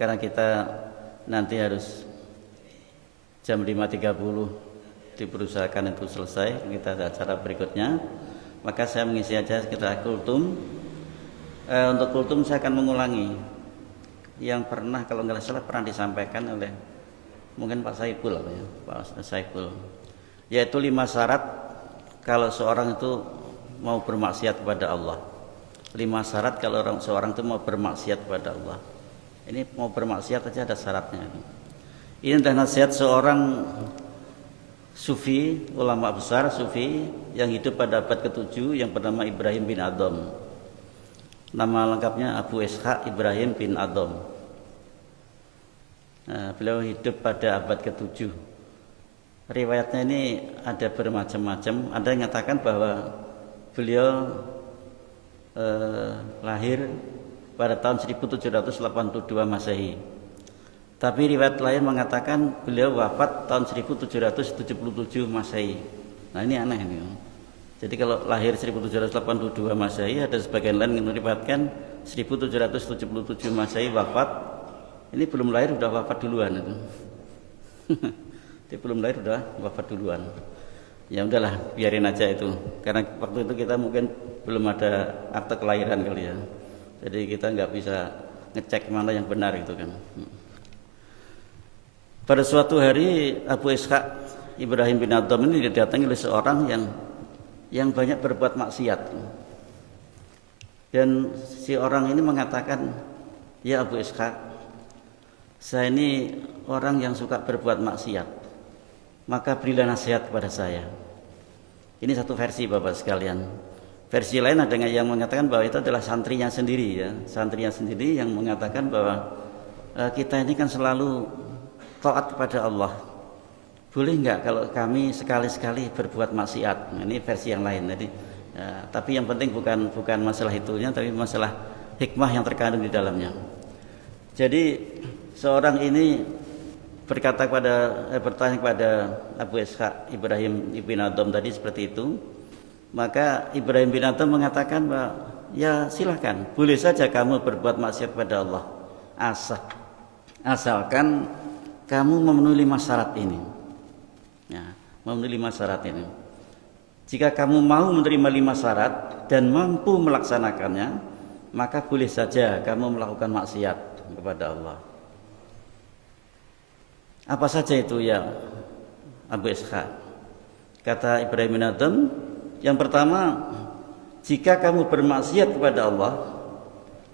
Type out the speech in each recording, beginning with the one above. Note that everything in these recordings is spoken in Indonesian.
karena kita nanti harus jam 5.30 diperusahakan itu selesai, kita ada acara berikutnya, maka saya mengisi aja sekitar kultum. Untuk kultum saya akan mengulangi yang pernah, kalau nggak salah pernah disampaikan oleh mungkin Pak Saiful, ya, Pak Saiful, yaitu 5 syarat kalau seorang itu mau bermaksiat kepada Allah. 5 syarat kalau seorang itu mau bermaksiat kepada Allah. Ini mau bermaksiat aja ada syaratnya. Ini adalah nasihat seorang sufi, ulama besar sufi yang hidup pada abad ke-7 yang bernama Ibrahim bin Adham. Nama lengkapnya Abu Ishaq Ibrahim bin Adham. Beliau hidup pada abad ke-7. Riwayatnya ini ada bermacam-macam. Ada yang mengatakan bahwa beliau lahir pada tahun 1782 Masehi. Tapi riwayat lain mengatakan beliau wafat tahun 1777 Masehi. Nah ini aneh ini. Jadi kalau lahir 1782 Masehi, ada sebagian lain yang meriwayatkan 1777 Masehi wafat. Ini belum lahir sudah wafat duluan itu. Dia belum lahir sudah wafat duluan. Ya udahlah, biarin aja itu. Karena waktu itu kita mungkin belum ada akte kelahiran kali ya. Jadi kita nggak bisa ngecek mana yang benar itu kan. Pada suatu hari Abu Ishaq Ibrahim bin Adham ini didatangi oleh seorang yang banyak berbuat maksiat. Dan si orang ini mengatakan, "Ya Abu Ishaq, saya ini orang yang suka berbuat maksiat. Maka berilah nasihat kepada saya." Ini satu versi Bapak sekalian. Versi lain ada yang mengatakan bahwa itu adalah santrinya sendiri ya, santrinya sendiri yang mengatakan bahwa kita ini kan selalu taat kepada Allah. Boleh enggak kalau kami sekali-sekali berbuat maksiat? Nah, ini versi yang lain. Jadi, tapi yang penting bukan masalah itunya, tapi masalah hikmah yang terkandung di dalamnya. Jadi seorang ini bertanya kepada Abu Ishaq Ibrahim bin Adham tadi seperti itu. Maka Ibrahim bin Adham mengatakan bahwa ya silahkan, boleh saja kamu berbuat maksiat kepada Allah, asalkan kamu memenuhi 5 syarat ini. Ya, memenuhi 5 syarat ini. Jika kamu mau menerima 5 syarat dan mampu melaksanakannya, maka boleh saja kamu melakukan maksiat kepada Allah. Apa saja itu ya Abu Ishaq? Kata Ibrahim bin Adham, yang pertama, jika kamu bermaksiat kepada Allah,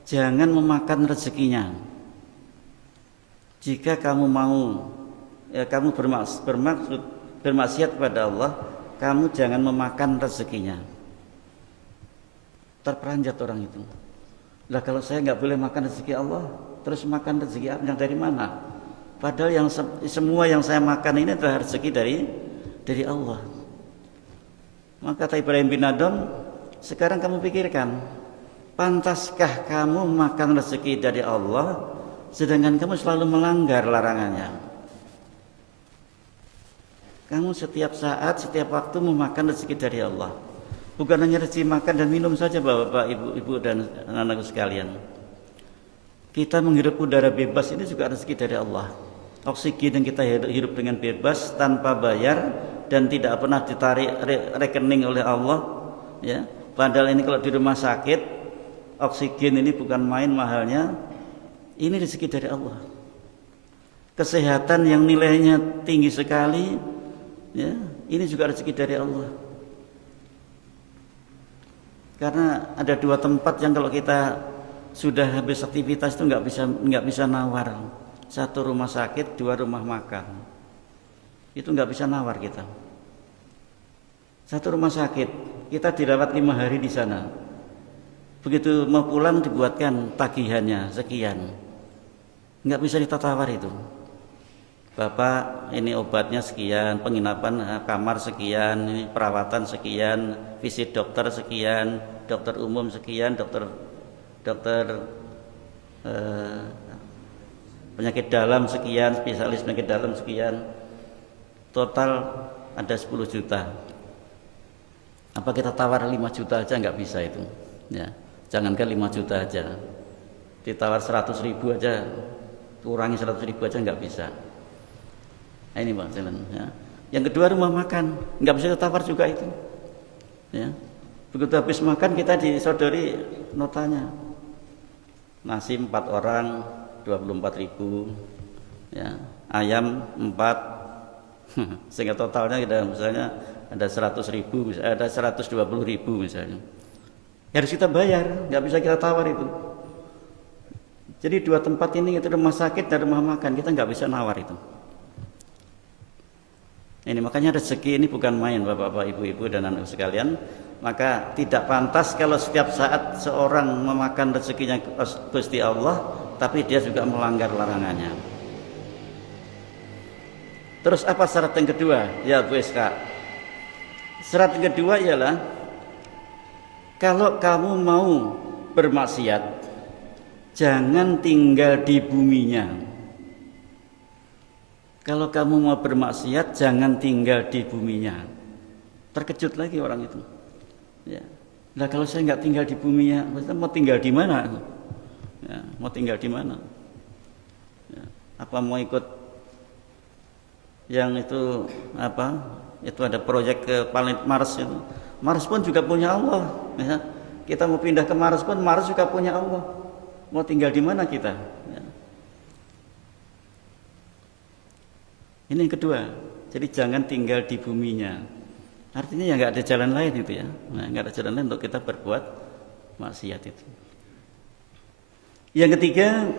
jangan memakan rezekinya. Jika kamu mau kamu bermaksud bermaksiat kepada Allah, kamu jangan memakan rezekinya. Terperanjat orang itu. Lah kalau saya nggak boleh makan rezeki Allah, terus makan rezeki yang dari mana? Padahal yang semua yang saya makan ini adalah rezeki dari Allah. Maka kata Ibrahim bin Adham, sekarang kamu pikirkan, pantaskah kamu makan rezeki dari Allah sedangkan kamu selalu melanggar larangannya? Kamu setiap saat, setiap waktu memakan rezeki dari Allah. Bukan hanya rezeki makan dan minum saja Bapak, Ibu dan anak-anakku sekalian. Kita menghirup udara bebas ini juga rezeki dari Allah. Oksigen yang kita hirup dengan bebas tanpa bayar dan tidak pernah ditarik rekening oleh Allah, ya. Padahal ini kalau di rumah sakit, oksigen ini bukan main mahalnya. Ini rezeki dari Allah. Kesehatan yang nilainya tinggi sekali, ya, ini juga rezeki dari Allah. Karena ada 2 tempat yang kalau kita sudah habis aktivitas itu nggak bisa nawar. 1 rumah sakit, 2 rumah makan. Itu nggak bisa nawar kita. 1 rumah sakit, kita dirawat 5 hari di sana. Begitu mau pulang dibuatkan tagihannya sekian. Nggak bisa ditawar itu. Bapak, ini obatnya sekian, penginapan kamar sekian, ini perawatan sekian, visit dokter sekian, dokter umum sekian, dokter penyakit dalam sekian, spesialis penyakit dalam sekian. Total ada 10 juta. Apa kita tawar 5 juta aja nggak bisa itu, ya. Jangankan 5 juta aja, ditawar 100.000 aja kurangi 100.000 aja nggak bisa. Nah, ini Pak Jalan. Ya. Yang kedua rumah makan, nggak bisa ditawar juga itu. Ya. Begitu habis makan kita disodori notanya. Nasi 4 orang 24.000, ya. Ayam 4, sehingga totalnya kita misalnya ada 100.000, ada 120.000 misalnya. Harus kita bayar, nggak bisa kita tawar itu. Jadi 2 tempat ini itu rumah sakit dan rumah makan, kita nggak bisa nawar itu. Ini makanya rezeki ini bukan main Bapak-bapak, Ibu-ibu dan anak sekalian. Maka tidak pantas kalau setiap saat seorang memakan rezekinya Gusti Allah, tapi dia juga melanggar larangannya. Terus apa syarat yang kedua? Ya Bu SK. Syarat yang kedua ialah kalau kamu mau bermaksiat, jangan tinggal di buminya. Kalau kamu mau bermaksiat, jangan tinggal di buminya. Terkejut lagi orang itu. Ya. Nah kalau saya nggak tinggal di buminya, mau tinggal di mana? Ya, mau tinggal di mana? Ya. Apa mau ikut yang itu apa? Itu ada proyek ke planet Mars itu. Mars pun juga punya Allah. Ya. Kita mau pindah ke Mars pun Mars juga punya Allah. Mau tinggal di mana kita? Ya. Ini yang kedua. Jadi jangan tinggal di buminya. Artinya ya nggak ada jalan lain itu ya, nggak ada jalan lain untuk kita berbuat maksiat itu. Yang ketiga,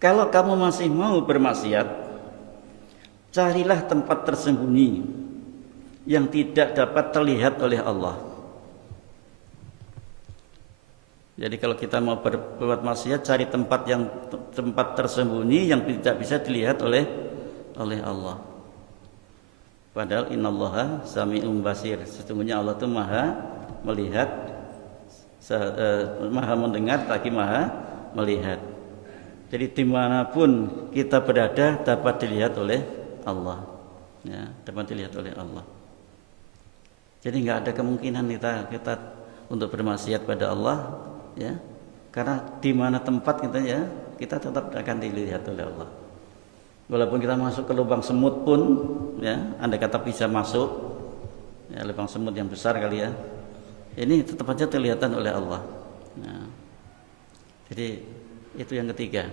kalau kamu masih mau bermaksiat, carilah tempat tersembunyi yang tidak dapat terlihat oleh Allah. Jadi kalau kita mau berbuat maksiat, cari tempat tersembunyi yang tidak bisa dilihat oleh Allah. Padahal innallaha sami'un basir. Sesungguhnya Allah itu maha melihat, maha mendengar, lagi maha melihat. Jadi dimanapun kita berada dapat dilihat oleh Allah. Ya, dapat dilihat oleh Allah. Jadi nggak ada kemungkinan kita untuk bermaksiat pada Allah, ya. Karena di mana tempat kita ya, kita tetap akan dilihat oleh Allah. Walaupun kita masuk ke lubang semut pun, ya, andai kata bisa masuk, ya, lubang semut yang besar kali ya, ini tetap saja terlihatan oleh Allah. Nah, jadi itu yang ketiga.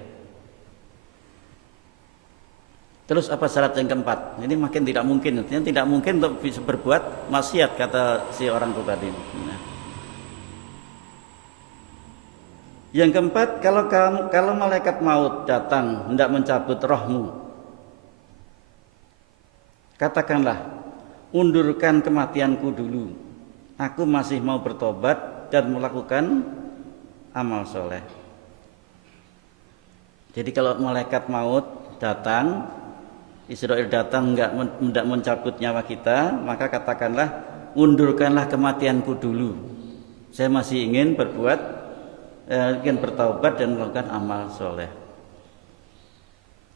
Terus apa syarat yang keempat? Ini makin tidak mungkin, artinya tidak mungkin untuk bisa berbuat maksiat kata si orang itu tadi. Nah. Yang keempat, kalau malaikat maut datang hendak mencabut rohmu, katakanlah, undurkan kematianku dulu. Aku masih mau bertobat dan melakukan amal soleh. Jadi kalau malaikat maut datang, Israel datang hendak mencabut nyawa kita, maka katakanlah, undurkanlah kematianku dulu. Saya masih ingin ingin bertaubat dan melakukan amal soleh.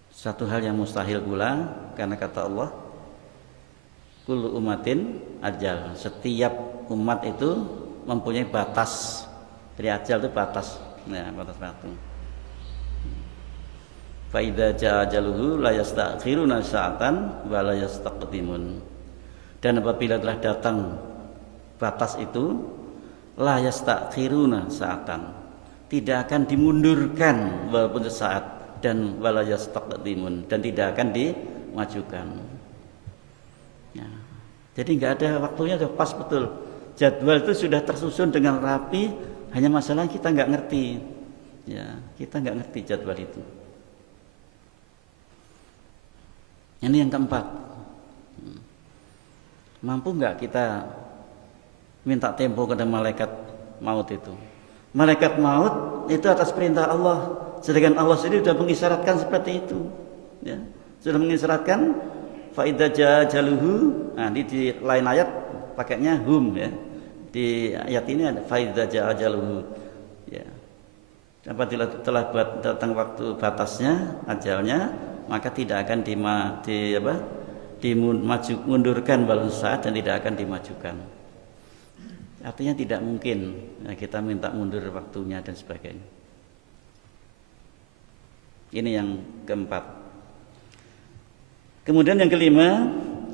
Satu hal yang mustahil pula, karena kata Allah, kullu umatin ajal. Setiap umat itu mempunyai batas. Jadi ajal itu batas. Nah, batas waktu. Fa idza jaa ajaluhu la yastakhiruna sa'atan wa la yastaqdimun. Dan apabila telah datang batas itu, la yastakhiruna sa'atan, tidak akan dimundurkan walaupun sesaat, dan wa la yastaqdimun, dan tidak akan dimajukan. Ya. Jadi nggak ada waktunya, sudah pas betul. Jadwal itu sudah tersusun dengan rapi, hanya masalah kita nggak ngerti. Ya, kita nggak ngerti jadwal itu. Ini yang keempat. Mampu nggak kita minta tempo kepada malaikat maut itu? Malaikat maut itu atas perintah Allah, sedangkan Allah sendiri sudah mengisyaratkan seperti itu. Ya, sudah mengisyaratkan. Fa'idza jaa ajaluhu. Nah, di lain ayat pakainya hum ya. Di ayat ini ada fa'idza jaa ajaluhu. Ya. Apabila telah datang waktu batasnya, ajalnya, maka tidak akan dimundurkan walau saat, dan tidak akan dimajukan. Artinya tidak mungkin kita minta mundur waktunya dan sebagainya. Ini yang keempat. Kemudian yang kelima,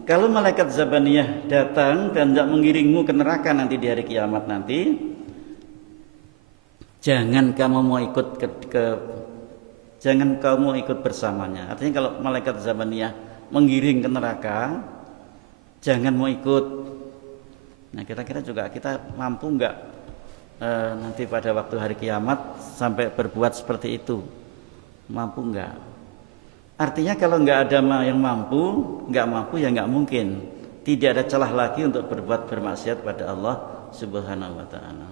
kalau malaikat Zabaniyah datang dan tidak mengiringmu ke neraka nanti di hari kiamat nanti, jangan kamu mau ikut jangan kamu ikut bersamanya. Artinya kalau malaikat Zabaniyah mengiring ke neraka, jangan mau ikut. Nah, kira-kira juga kita mampu enggak nanti pada waktu hari kiamat sampai berbuat seperti itu? Mampu enggak? Artinya kalau enggak ada yang mampu, enggak mampu ya enggak mungkin. Tidak ada celah lagi untuk berbuat bermaksiat pada Allah Subhanahu wa taala.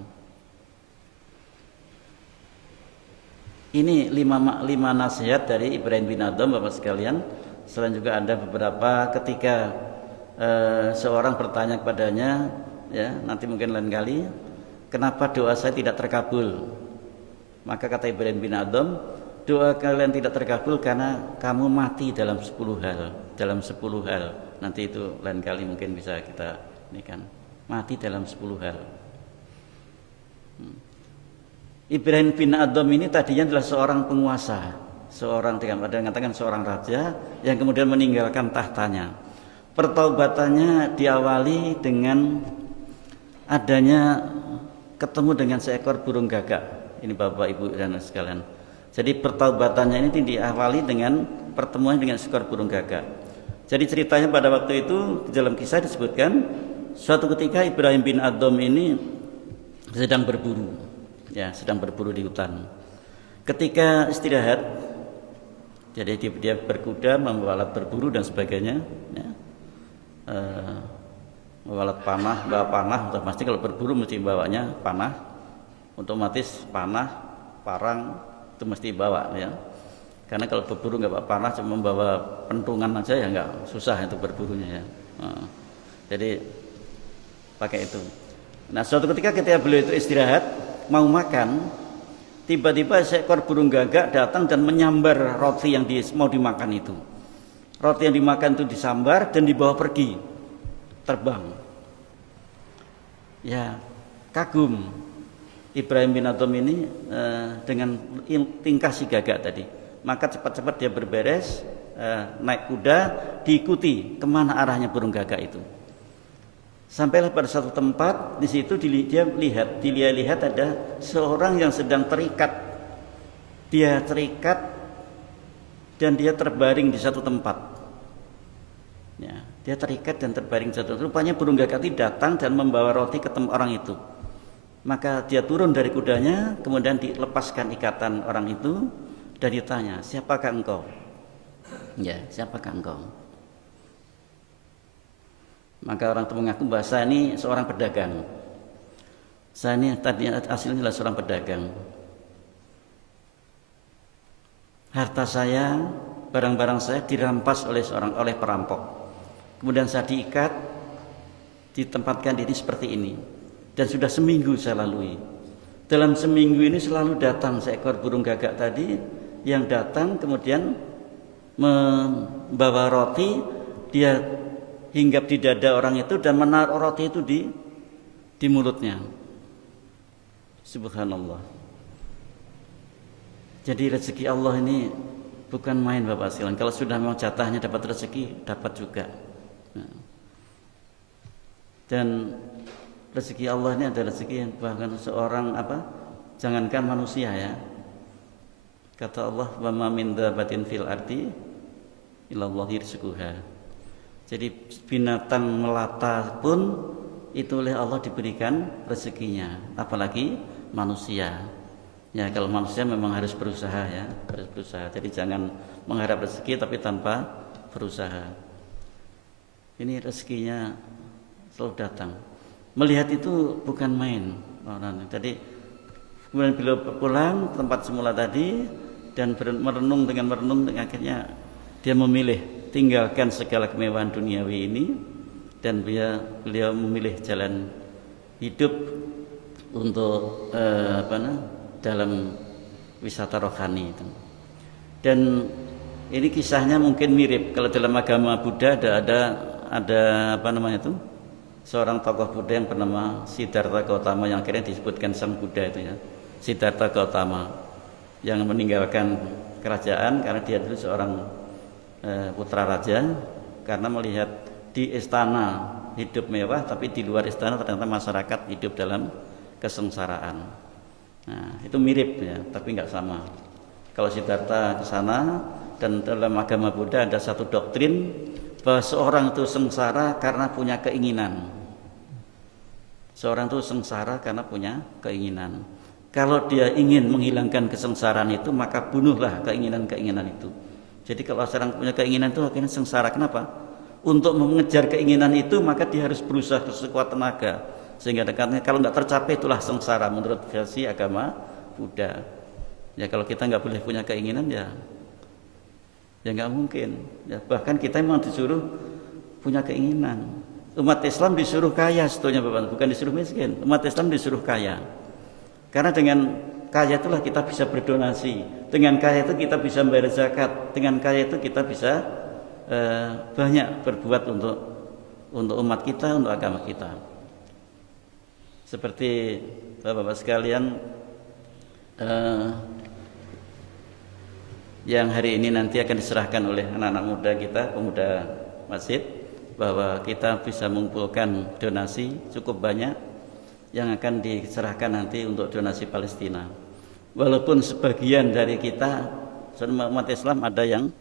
Ini lima nasihat dari Ibrahim bin Adham, Bapak sekalian. Selain juga ada beberapa ketika seorang bertanya kepadanya, ya nanti mungkin lain kali, kenapa doa saya tidak terkabul? Maka kata Ibrahim bin Adham, doa kalian tidak terkabul karena kamu mati dalam 10 hal. Dalam 10 hal. Nanti itu lain kali mungkin bisa kita ini kan. Mati dalam 10 hal. Ibrahim bin Adham ini tadinya adalah seorang penguasa, seorang ada yang mengatakan seorang raja yang kemudian meninggalkan tahtanya. Pertaubatannya diawali dengan adanya ketemu dengan seekor burung gagak. Ini Bapak Ibu dan sekalian. Jadi pertaubatannya ini diawali dengan pertemuan dengan seekor burung gagak. Jadi ceritanya pada waktu itu dalam kisah disebutkan suatu ketika Ibrahim bin Adham ini sedang berburu. Ya, sedang berburu di hutan. Ketika istirahat, jadi dia berkuda, membawa alat berburu dan sebagainya, ya. Membawa alat panah, bawa panah, pasti kalau berburu mesti bawanya panah, otomatis panah, parang itu mesti bawa, ya. Karena kalau berburu nggak bawa panah, cuma membawa pentungan aja ya nggak susah itu berburunya, ya. Jadi pakai itu. Nah, suatu ketika beliau itu istirahat, mau makan, tiba-tiba seekor burung gagak datang dan menyambar roti yang mau dimakan itu. Roti yang dimakan itu disambar dan dibawa pergi, terbang. Ya, kagum Ibrahim bin Adham ini dengan tingkah si gagak tadi. Maka cepat-cepat dia berberes, naik kuda, diikuti kemana arahnya burung gagak itu. Sampailah pada satu tempat, di situ dia lihat ada seorang yang sedang terikat. Dia terikat dan dia terbaring di satu tempat. Ya, dia terikat dan terbaring di satu tempat. Rupanya burung gagak itu datang dan membawa roti ke orang itu. Maka dia turun dari kudanya, kemudian dilepaskan ikatan orang itu dan ditanya, siapakah engkau? Ya, siapakah engkau? Maka orang itu mengaku bahwa saya ini seorang pedagang. Saya ini tadinya aslinya adalah seorang pedagang. Harta saya, barang-barang saya dirampas oleh perampok. Kemudian saya diikat, ditempatkan di ini seperti ini. Dan sudah seminggu saya lalui. Dalam seminggu ini selalu datang seekor burung gagak tadi yang datang kemudian membawa roti, dia hinggap di dada orang itu dan menaruh roti itu di mulutnya. Subhanallah. Jadi rezeki Allah ini bukan main Bapak sekalian. Kalau sudah memang jatahnya dapat rezeki, dapat juga. Nah. Dan rezeki Allah ini adalah rezeki yang bahkan seorang jangankan manusia ya. Kata Allah, "Wa ma min dabbatin fil ardi illallahi rizquha." Jadi binatang melata pun itu oleh Allah diberikan rezekinya, apalagi manusia. Ya, kalau manusia memang harus berusaha ya, harus berusaha. Jadi jangan mengharap rezeki tapi tanpa berusaha. Ini rezekinya selalu datang. Melihat itu bukan main. Jadi kemudian beliau pulang tempat semula tadi dan merenung dengan akhirnya dia memilih tinggalkan segala kemewahan duniawi ini dan beliau memilih jalan hidup untuk dalam wisata rohani itu. Dan ini kisahnya mungkin mirip kalau dalam agama Buddha ada seorang tokoh Buddha yang bernama Siddhartha Gautama yang akhirnya disebutkan sang Buddha itu ya. Siddhartha Gautama yang meninggalkan kerajaan karena dia dulu seorang putra raja, karena melihat di istana hidup mewah tapi di luar istana ternyata masyarakat hidup dalam kesengsaraan. Nah, itu mirip ya, tapi nggak sama. Kalau Siddhartha ke sana, dan dalam agama Buddha ada satu doktrin bahwa seorang itu sengsara karena punya keinginan. Seorang itu sengsara karena punya keinginan. Kalau dia ingin menghilangkan kesengsaraan itu, maka bunuhlah keinginan-keinginan itu. Jadi kalau seorang punya keinginan itu akhirnya sengsara. Kenapa? Untuk mengejar keinginan itu maka dia harus berusaha sekuat tenaga, sehingga kalau nggak tercapai itulah sengsara menurut versi agama Buddha. Ya kalau kita nggak boleh punya keinginan ya nggak mungkin. Ya, bahkan kita memang disuruh punya keinginan. Umat Islam disuruh kaya sebetulnya, bukan disuruh miskin. Umat Islam disuruh kaya. Karena dengan kaya itulah kita bisa berdonasi. Dengan kaya itu kita bisa membayar zakat. Dengan kaya itu kita bisa banyak berbuat untuk umat kita, untuk agama kita. Seperti Bapak-bapak sekalian, yang hari ini nanti akan diserahkan oleh anak-anak muda kita, pemuda masjid, bahwa kita bisa mengumpulkan donasi cukup banyak yang akan diserahkan nanti untuk donasi Palestina. Walaupun sebagian dari kita umat Islam ada yang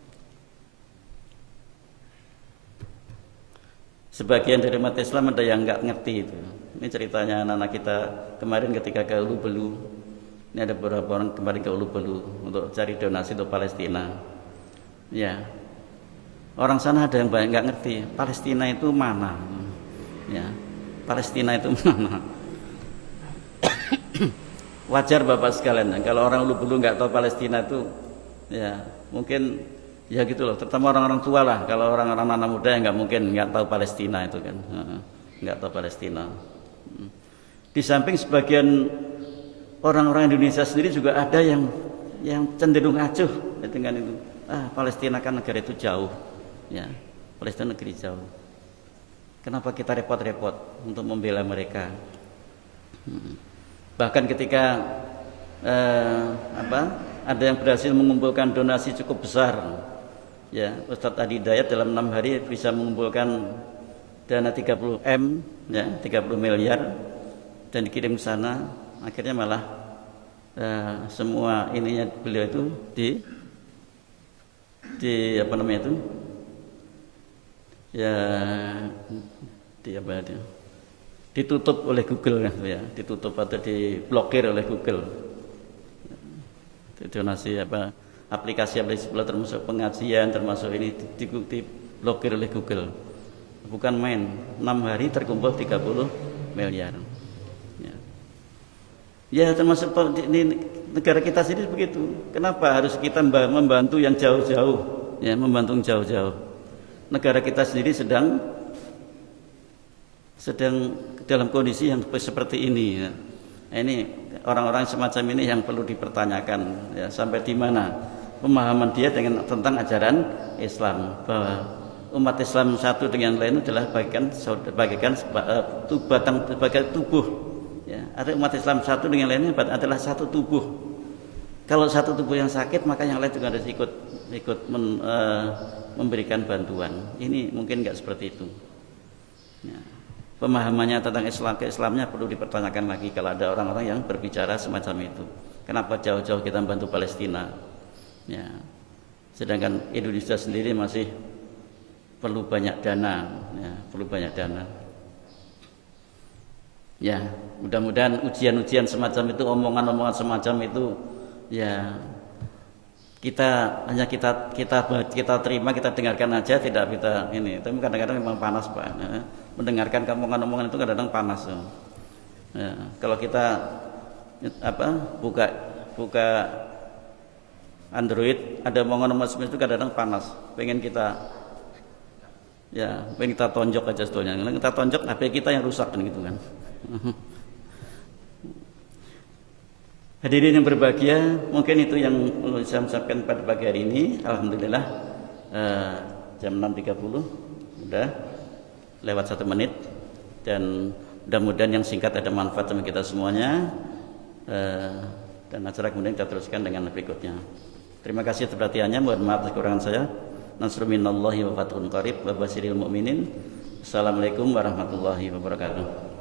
nggak ngerti itu. Ini ceritanya anak-anak kita kemarin ketika ke Ulu Belu. Ini ada beberapa orang kemarin ke Ulu Belu untuk cari donasi untuk Palestina. Ya, orang sana ada yang banyak nggak ngerti Palestina itu mana. Ya, Palestina itu mana. Wajar Bapak sekalian, kalau orang Ulu Belu nggak tahu Palestina itu, ya mungkin ya gitu loh. Terutama orang-orang tua lah. Kalau orang-orang anak muda yang nggak mungkin nggak tahu Palestina itu kan, nggak tahu Palestina. Di samping sebagian orang-orang Indonesia sendiri juga ada yang cenderung acuh dengan itu. Palestina kan negara itu jauh, ya. Palestina negeri jauh. Kenapa kita repot-repot untuk membela mereka? Bahkan ketika ada yang berhasil mengumpulkan donasi cukup besar, ya, Ustadz Adi Hidayat dalam 6 hari bisa mengumpulkan dana 30 M, ya, 30 miliar dan dikirim ke sana. Akhirnya malah semua ininya beliau itu di apa namanya itu, ya, ditutup oleh Google ya, ditutup atau diblokir oleh Google. Donasi aplikasi termasuk pengajian, termasuk ini diblokir oleh Google. Bukan main, 6 hari terkumpul 30 miliar. Ya termasuk di negara kita sendiri begitu. Kenapa harus kita membantu yang jauh-jauh? Ya, membantu yang jauh-jauh. Negara kita sendiri sedang dalam kondisi yang seperti ini. Ya. Nah, ini orang-orang semacam ini yang perlu dipertanyakan. Ya, sampai di mana pemahaman dia tentang ajaran Islam, bahwa umat Islam satu dengan lain adalah bagikan tubuh. Ya, ada umat Islam satu dengan lainnya adalah satu tubuh. Kalau satu tubuh yang sakit, maka yang lain juga harus ikut memberikan bantuan. Ini mungkin nggak seperti itu. Ya. Pemahamannya tentang Islamnya perlu dipertanyakan lagi kalau ada orang-orang yang berbicara semacam itu. Kenapa jauh-jauh kita membantu Palestina? Ya. Sedangkan Indonesia sendiri masih perlu banyak dana, ya, perlu banyak dana. Ya, mudah-mudahan ujian-ujian semacam itu, omongan-omongan semacam itu, ya kita terima, kita dengarkan aja, tidak kita ini. Tapi kadang-kadang memang panas Pak. Ya. Mendengarkan omongan-omongan itu kadang-kadang panas. Ya. Kalau kita buka Android, ada omongan-omongan semacam itu kadang-kadang panas. Pengen kita tonjok aja sebetulnya. Kita tonjok HP kita yang rusak kan gitu kan. Hadirin yang berbahagia, mungkin itu yang perlu saya sampaikan pada pagi hari ini. Alhamdulillah jam 6.30 sudah lewat 1 menit, dan mudah-mudahan yang singkat ada manfaat sama kita semuanya, dan acara kemudian kita teruskan dengan berikutnya. Terima kasih atas perhatiannya. Mohon maaf atas kekurangan saya. Nasrun minallahi wa fathun qarib wa basyiril mu'minin. Assalamualaikum warahmatullahi wabarakatuh.